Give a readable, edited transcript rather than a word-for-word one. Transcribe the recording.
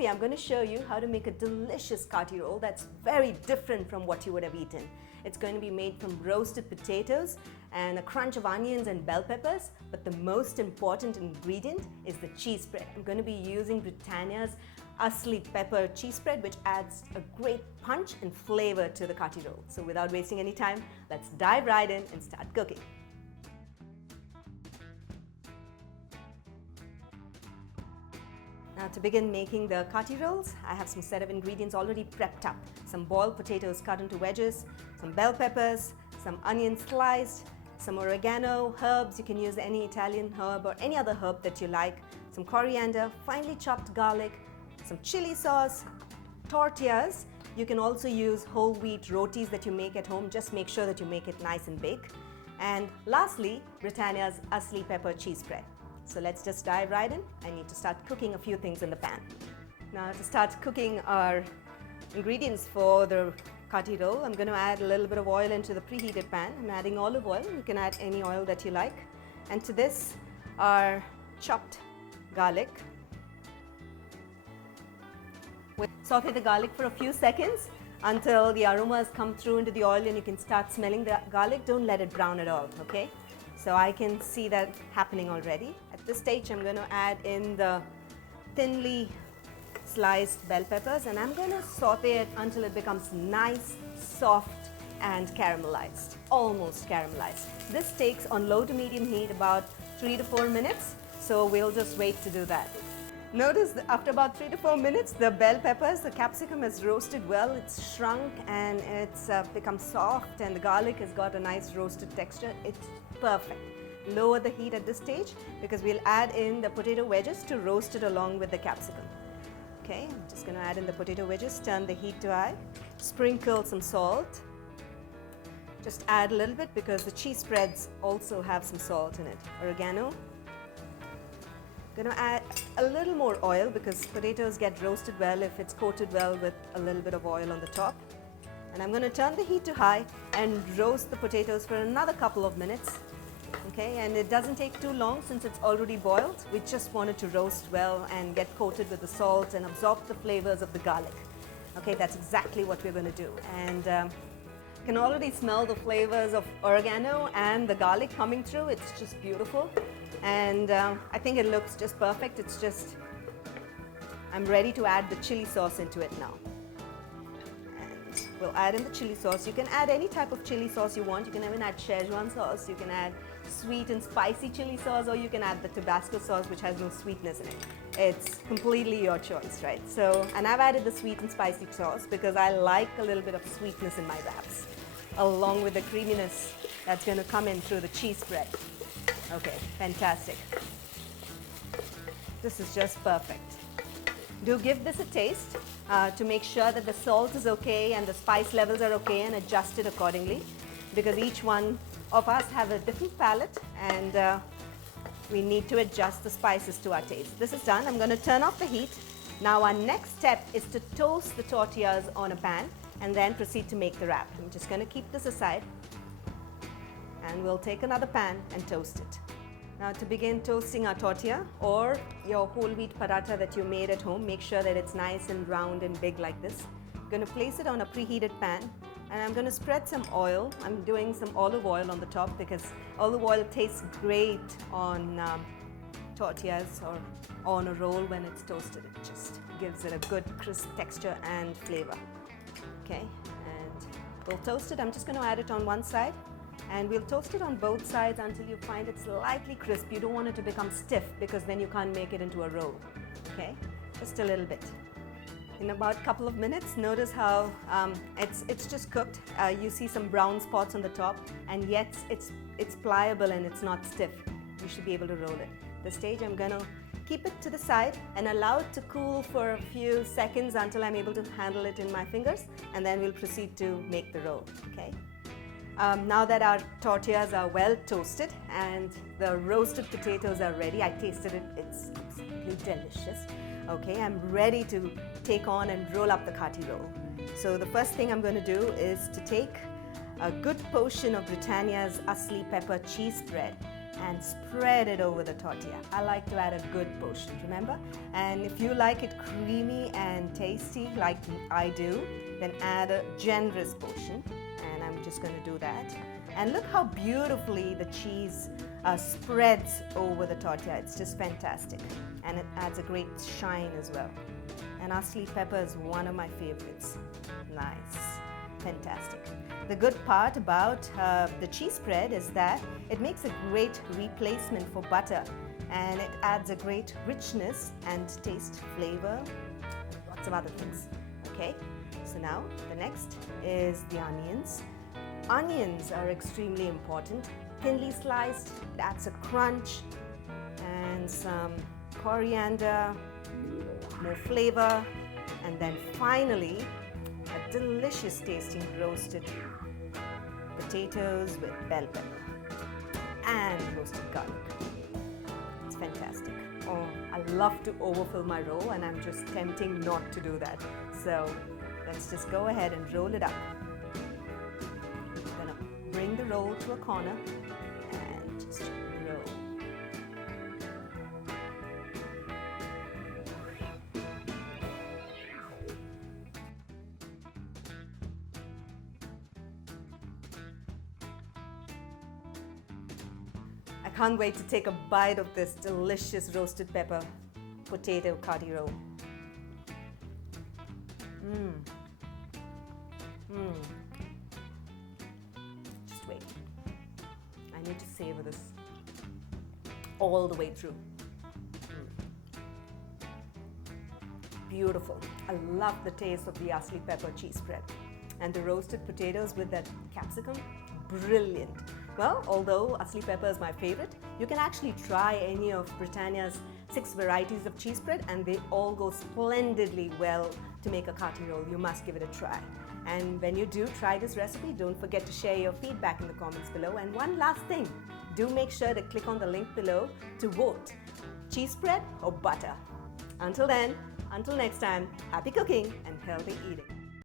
recipe, I'm going to show you how to make a delicious kati roll that's very different from what you would have eaten. It's going to be made from roasted potatoes and a crunch of onions and bell peppers, but the most important ingredient is the cheese spread. I'm going to be using Britannia's Asli pepper cheese spread, which adds a great punch and flavor to the kati roll. So without wasting any time, let's dive right in and start cooking. Now to begin making the kati rolls, I have some set of ingredients already prepped up. Some boiled potatoes cut into wedges, some bell peppers, some onions sliced, some oregano, herbs, you can use any Italian herb or any other herb that you like, some coriander, finely chopped garlic, some chili sauce, tortillas. You can also use whole wheat rotis that you make at home, just make sure that you make it nice and big. And lastly, Britannia's Asli pepper cheese spread. So let's just dive right in. I need to start cooking a few things in the pan. Now to start cooking our ingredients for the kati roll, I'm going to add a little bit of oil into the preheated pan. I'm adding olive oil. You can add any oil that you like. And to this are chopped garlic. Saute the garlic for a few seconds until the aromas come through into the oil and you can start smelling the garlic. Don't let it brown at all, okay? So I can see that happening already. At this stage, I'm going to add in the thinly sliced bell peppers and I'm going to saute it until it becomes nice, soft and caramelized, almost caramelized. This takes on low to medium heat about 3 to 4 minutes, so we'll just wait to do that. Notice that after about 3 to 4 minutes, the bell peppers, the capsicum has roasted well, it's shrunk and it's become soft and the garlic has got a nice roasted texture. It's perfect. Lower the heat at this stage because we'll add in the potato wedges to roast it along with the capsicum. Okay, I'm just going to add in the potato wedges, turn the heat to high, sprinkle some salt. Just add a little bit because the cheese spreads also have some salt in it. Oregano. I'm going to add a little more oil because potatoes get roasted well if it's coated well with a little bit of oil on the top. And I'm going to turn the heat to high and roast the potatoes for another couple of minutes. Okay, and it doesn't take too long since it's already boiled. We just want it to roast well and get coated with the salt and absorb the flavors of the garlic. Okay, that's exactly what we're going to do. And you can already smell the flavors of oregano and the garlic coming through. It's just beautiful. And I think it looks just perfect. It's just, I'm ready to add the chili sauce into it now. And we'll add in the chili sauce. You can add any type of chili sauce you want. You can even add Szechuan sauce. You can add sweet and spicy chili sauce, or you can add the Tabasco sauce, which has no sweetness in it. It's completely your choice, right? So, and I've added the sweet and spicy sauce because I like a little bit of sweetness in my wraps, along with the creaminess that's going to come in through the cheese spread. Okay, fantastic. This is just perfect. Do give this a taste to make sure that the salt is okay and the spice levels are okay, and adjust it accordingly because each one of us have a different palate and we need to adjust the spices to our taste. This is done. I'm going to turn off the heat. Now our next step is to toast the tortillas on a pan and then proceed to make the wrap. I'm just going to keep this aside. And we'll take another pan and toast it. Now to begin toasting our tortilla or your whole wheat paratha that you made at home, make sure that it's nice and round and big like this. I'm going to place it on a preheated pan and I'm going to spread some oil. I'm doing some olive oil on the top because olive oil tastes great on tortillas or on a roll when it's toasted. It just gives it a good crisp texture and flavor. Okay, and we'll toast it. I'm just going to add it on one side. And we'll toast it on both sides until you find it slightly crisp. You don't want it to become stiff because then you can't make it into a roll. Okay, just a little bit. In about a couple of minutes, notice how it's just cooked. You see some brown spots on the top, and yet it's pliable and it's not stiff. You should be able to roll it. At this stage, I'm going to keep it to the side and allow it to cool for a few seconds until I'm able to handle it in my fingers, and then we'll proceed to make the roll. Okay. Now that our tortillas are well toasted and the roasted potatoes are ready, I tasted it, it's absolutely delicious. Okay, I'm ready to take on and roll up the kati roll. So the first thing I'm going to do is to take a good portion of Britannia's Asli pepper cheese spread and spread it over the tortilla. I like to add a good portion, remember? And if you like it creamy and tasty like I do, then add a generous portion. And I'm just going to do that. And look how beautifully the cheese spreads over the tortilla. It's just fantastic. And it adds a great shine as well. And Asli pepper is one of my favorites. Nice. Fantastic. The good part about the cheese spread is that it makes a great replacement for butter, and it adds a great richness and taste, flavor, lots of other things. Okay, so now the next is the onions. Onions are extremely important. Thinly sliced, it adds a crunch, and some coriander, more flavor, and then finally a delicious tasting roasted potatoes with bell pepper and roasted garlic. It's fantastic. Oh, I love to overfill my roll, and I'm just tempting not to do that. So let's just go ahead and roll it up. I'm gonna bring the roll to a corner and just roll. I can't wait to take a bite of this delicious roasted pepper potato kati roll. Just wait. I need to savor this all the way through. Beautiful. I love the taste of the Asli pepper cheese spread. And the roasted potatoes with that capsicum, brilliant. Well, although Asli pepper is my favorite, you can actually try any of Britannia's 6 varieties of cheese spread, and they all go splendidly well to make a kati roll. You must give it a try. And when you do try this recipe, don't forget to share your feedback in the comments below. And one last thing, do make sure to click on the link below to vote, cheese spread or butter. Until then, until next time, happy cooking and healthy eating.